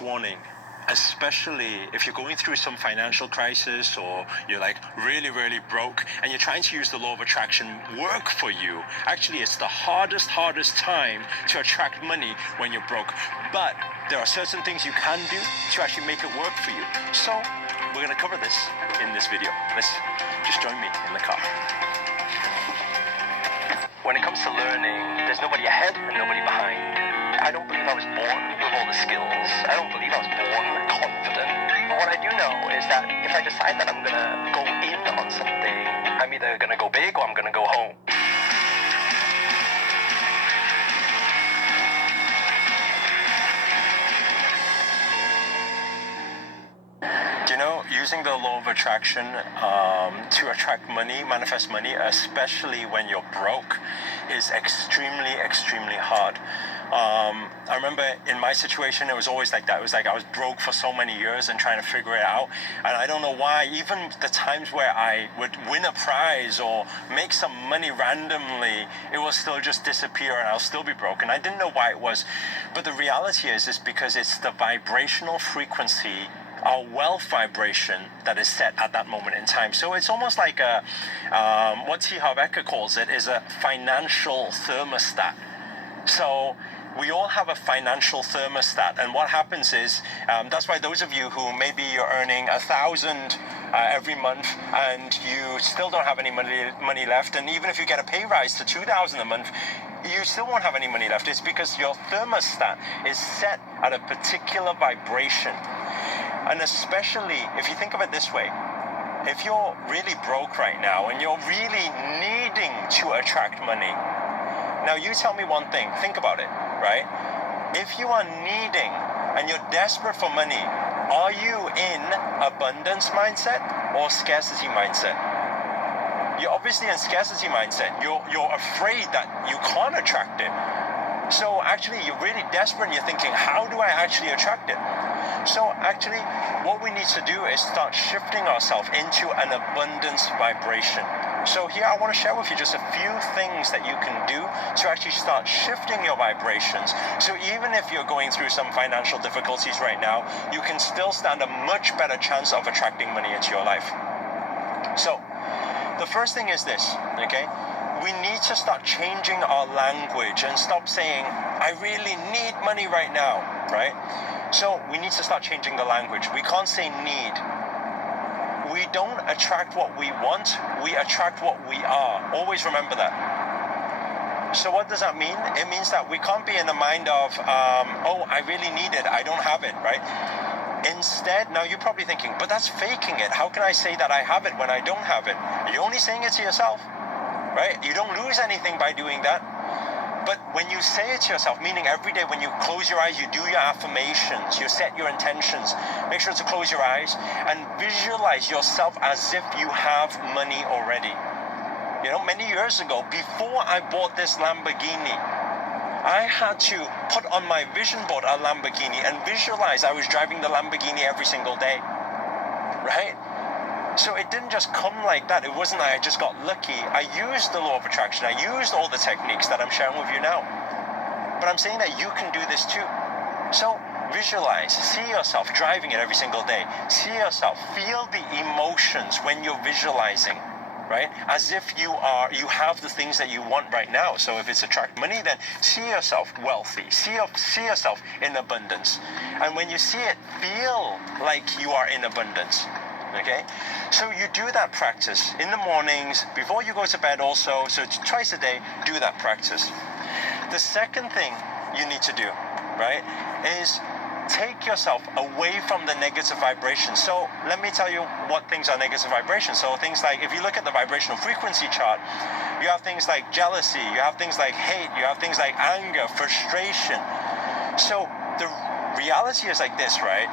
warning, especially if you're going through some financial crisis or you're like really, really broke and you're trying to use the law of attraction work for you. Actually, it's the hardest time to attract money when you're broke. But there are certain things you can do to actually make it work for you. So we're going to cover this in this video. Let's just join me in the car. When it comes to learning, there's nobody ahead and nobody behind. I don't believe I was born with all the skills. I don't believe I was born confident. But what I do know is that if I decide that I'm gonna go in on something, I'm either gonna go big or I'm gonna go home. You know, using the law of attraction to attract money, manifest money, especially when you're broke, is extremely hard. I remember in my situation, it was always like that. It was like I was broke for so many years and trying to figure it out. And I don't know why, even the times where I would win a prize or make some money randomly, it will still just disappear and I'll still be broke. And I didn't know why it was. But the reality is because it's the vibrational frequency, our wealth vibration, that is set at that moment in time. So it's almost like what T. Harv Eker calls it is a financial thermostat. So we all have a financial thermostat, and what happens is that's why those of you who maybe you're earning 1,000 every month and you still don't have any money left, and even if you get a pay rise to 2,000 a month, you still won't have any money left. It's because your thermostat is set at a particular vibration. And especially if you think of it this way, if you're really broke right now and you're really needing to attract money, now you tell me one thing, think about it, right? If you are needing and you're desperate for money, are you in abundance mindset or scarcity mindset? You're obviously in scarcity mindset. You're afraid that you can't attract it. So actually you're really desperate and you're thinking, how do I actually attract it? So actually what we need to do is start shifting ourselves into an abundance vibration. So here I want to share with you just a few things that you can do to actually start shifting your vibrations. So even if you're going through some financial difficulties right now, you can still stand a much better chance of attracting money into your life. So the first thing is this, okay? We need to start changing our language and stop saying, I really need money right now, right? So we need to start changing the language. We can't say need. We don't attract what we want, we attract what we are. Always remember that. So what does that mean? It means that we can't be in the mind of, oh, I really need it, I don't have it, right? Instead, now you're probably thinking, but that's faking it. How can I say that I have it when I don't have it? You're only saying it to yourself, right? You don't lose anything by doing that. But when you say it to yourself, meaning every day when you close your eyes, you do your affirmations, you set your intentions, make sure to close your eyes and visualize yourself as if you have money already. You know, many years ago, before I bought this Lamborghini, I had to put on my vision board a Lamborghini and visualize I was driving the Lamborghini every single day, right? So it didn't just come like that. It wasn't like I just got lucky. I used the law of attraction. I used all the techniques that I'm sharing with you now. But I'm saying that you can do this too. So visualize, see yourself driving it every single day. See yourself, feel the emotions when you're visualizing, right? As if you have the things that you want right now. So if it's attract money, then see yourself wealthy. See yourself in abundance. And when you see it, feel like you are in abundance. Okay, so you do that practice in the mornings, before you go to bed also, so twice a day, do that practice. The second thing you need to do, right, is take yourself away from the negative vibrations. So let me tell you what things are negative vibrations. So things like, if you look at the vibrational frequency chart, you have things like jealousy, you have things like hate, you have things like anger, frustration. So the reality is like this, right?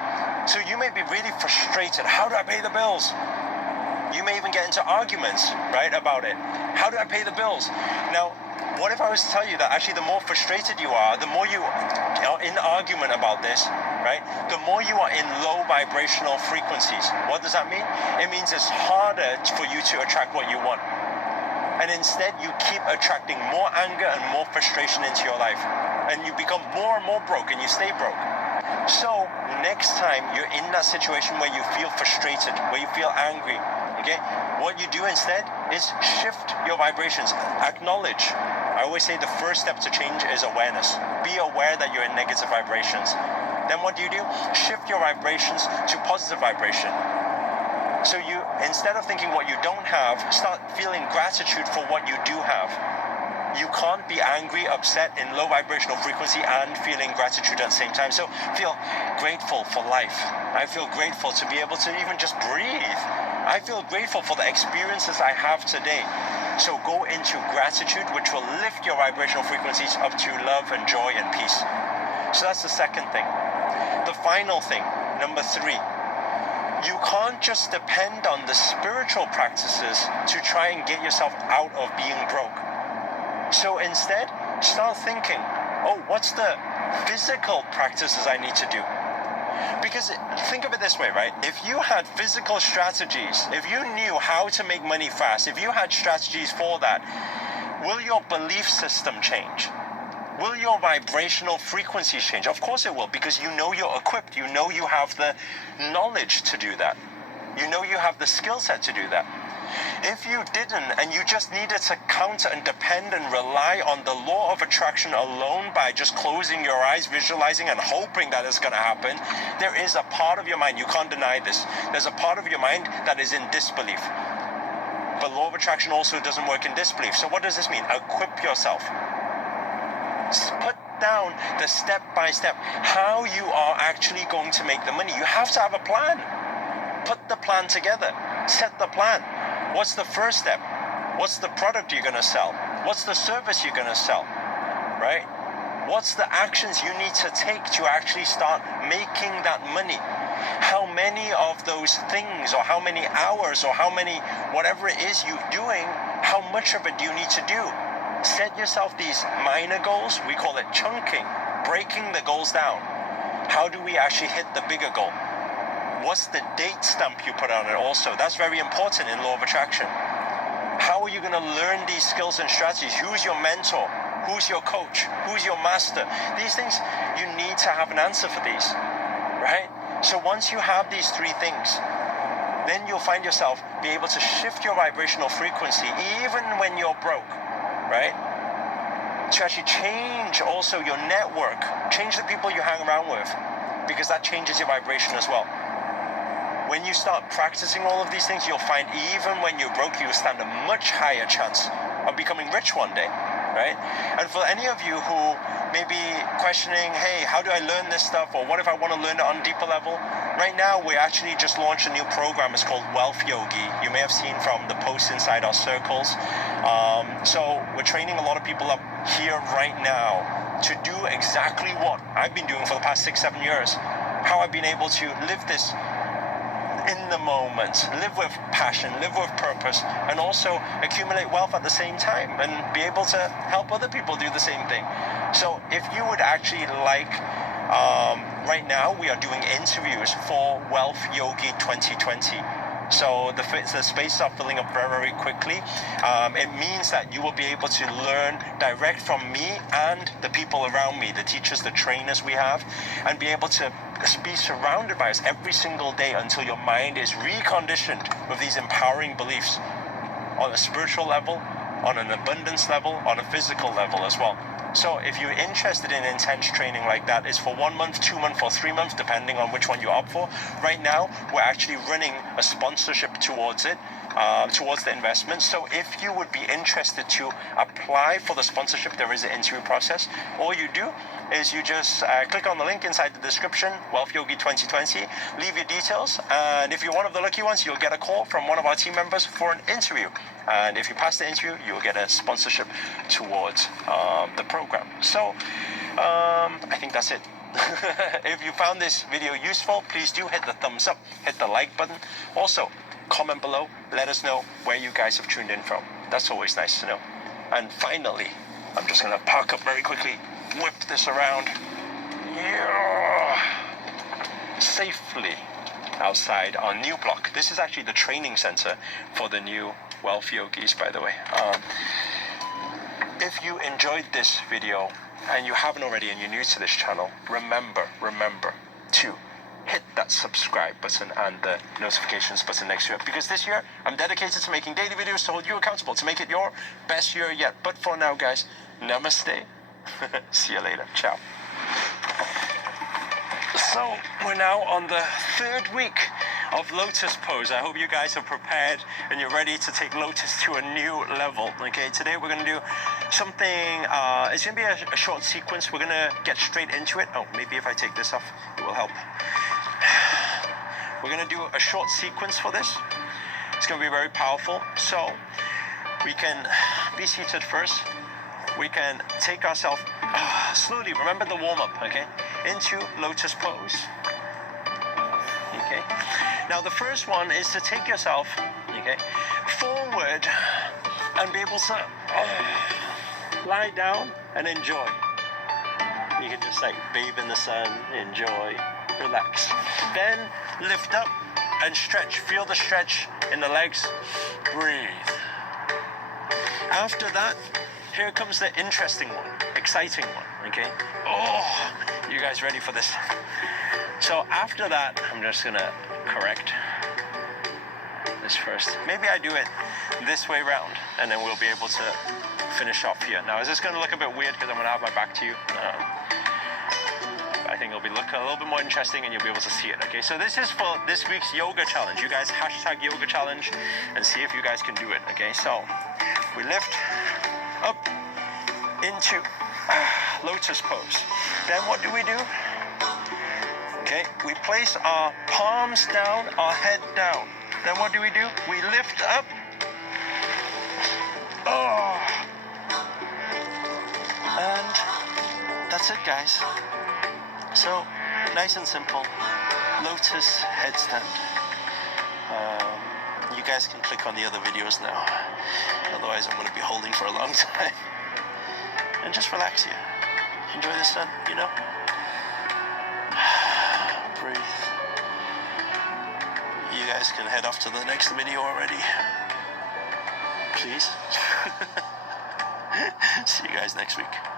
So you may be really frustrated. How do I pay the bills? You may even get into arguments, right, about it. How do I pay the bills? Now, what if I was to tell you that actually the more frustrated you are, the more you are in argument about this, right, the more you are in low vibrational frequencies. What does that mean? It means it's harder for you to attract what you want. And instead, you keep attracting more anger and more frustration into your life. And you become more and more broke and you stay broke. So next time you're in that situation where you feel frustrated, where you feel angry, okay, what you do instead is shift your vibrations. Acknowledge. I always say the first step to change is awareness. Be aware that you're in negative vibrations. Then what do? Shift your vibrations to positive vibration. So you, instead of thinking what you don't have, start feeling gratitude for what you do have. You can't be angry, upset in low vibrational frequency and feeling gratitude at the same time. So feel grateful for life. I feel grateful to be able to even just breathe. I feel grateful for the experiences I have today. So go into gratitude, which will lift your vibrational frequencies up to love and joy and peace. So that's the second thing. The final thing, number 3. You can't just depend on the spiritual practices to try and get yourself out of being broke. So instead, start thinking, oh, what's the physical practices I need to do? Because think of it this way, right? If you had physical strategies, if you knew how to make money fast, if you had strategies for that, will your belief system change? Will your vibrational frequencies change? Of course it will, because you know you're equipped. You know you have the knowledge to do that. You know you have the skill set to do that. If you didn't, and you just needed to counter and depend and rely on the law of attraction alone by just closing your eyes, visualizing and hoping that it's going to happen, there is a part of your mind, you can't deny this, there's a part of your mind that is in disbelief. But law of attraction also doesn't work in disbelief. So what does this mean? Equip yourself. Put down the step-by-step how you are actually going to make the money. You have to have a plan. Put the plan together. Set the plan. What's the first step? What's the product you're going to sell? What's the service you're going to sell? Right? What's the actions you need to take to actually start making that money? How many of those things, or how many hours, or how many, whatever it is you're doing, how much of it do you need to do? Set yourself these minor goals. We call it chunking, breaking the goals down. How do we actually hit the bigger goal? What's the date stamp you put on it also? That's very important in law of attraction. How are you going to learn these skills and strategies? Who's your mentor? Who's your coach? Who's your master? These things, you need to have an answer for these, right? So once you have these 3 things, then you'll find yourself be able to shift your vibrational frequency even when you're broke. Right? To actually change also your network, change the people you hang around with, because that changes your vibration as well. When you start practicing all of these things, you'll find even when you're broke, you stand a much higher chance of becoming rich one day, right? And for any of you who may be questioning, hey, how do I learn this stuff? Or what if I want to learn it on a deeper level? Right now, we actually just launched a new program. It's called Wealth Yogi. You may have seen from the posts inside our circles. So we're training a lot of people up here right now to do exactly what I've been doing for the past 6-7 years. How I've been able to live this in the moment, live with passion, live with purpose, and also accumulate wealth at the same time and be able to help other people do the same thing. So if you would actually like, right now we are doing interviews for Wealth Yogi 2020. So the spaces are filling up very, very quickly. It means that you will be able to learn direct from me and the people around me, the teachers, the trainers we have, and be able to be surrounded by us every single day until your mind is reconditioned with these empowering beliefs on a spiritual level, on an abundance level, on a physical level as well. So if you're interested in intense training like that, it's for 1 month, 2 months, or 3 months, depending on which one you opt for. Right now, we're actually running a sponsorship towards it, towards the investment. So if you would be interested to apply for the sponsorship, there is an interview process. All you do is you just click on the link inside the description, Wealth Yogi 2020, leave your details, and if you're one of the lucky ones, you'll get a call from one of our team members for an interview. And if you pass the interview, you'll get a sponsorship towards the program. So I think that's it. If you found this video useful, please do hit the thumbs up, hit the like button. Also, comment below, let us know where you guys have tuned in from. That's always nice to know. And finally, I'm just gonna park up very quickly, whip this around, safely outside our new block. This is actually the training center for the new Wealth Yogis, by the way. If you enjoyed this video, and you haven't already and you're new to this channel, remember to hit that subscribe button and the notifications button next to it, because this year I'm dedicated to making daily videos to hold you accountable, to make it your best year yet. But for now, guys, namaste. See you later. Ciao. So we're now on the 3rd week of lotus pose. I hope you guys are prepared and you're ready to take lotus to a new level. Okay, today we're going to do something, it's going to be a short sequence. We're going to get straight into it. Oh, maybe if I take this off, it will help. We're going to do a short sequence for this. It's going to be very powerful. So we can be seated first. We can take ourselves slowly, remember the warm-up, okay, into lotus pose. Okay. Now the first one is to take yourself, okay, forward and be able to lie down and enjoy. You can just like bathe in the sun, enjoy, relax. Then lift up and stretch. Feel the stretch in the legs. Breathe. After that, here comes the interesting one, exciting one, okay? Oh, you guys ready for this? So after that, I'm just gonna correct this first. Maybe I do it this way round, and then we'll be able to finish off here. Now, is this gonna look a bit weird because I'm gonna have my back to you? I think it'll be looking a little bit more interesting and you'll be able to see it, okay? So this is for this week's yoga challenge. You guys hashtag yoga challenge and see if you guys can do it, okay? So we lift up into lotus pose. Then what do? Okay, we place our palms down, our head down. Then what do? We lift up. Oh. And that's it, guys. So, nice and simple. Lotus headstand. You guys can click on the other videos now. Otherwise, I'm going to be holding for a long time. And just relax here. Enjoy the sun, you know? Breathe. You guys can head off to the next video already. Please. See you guys next week.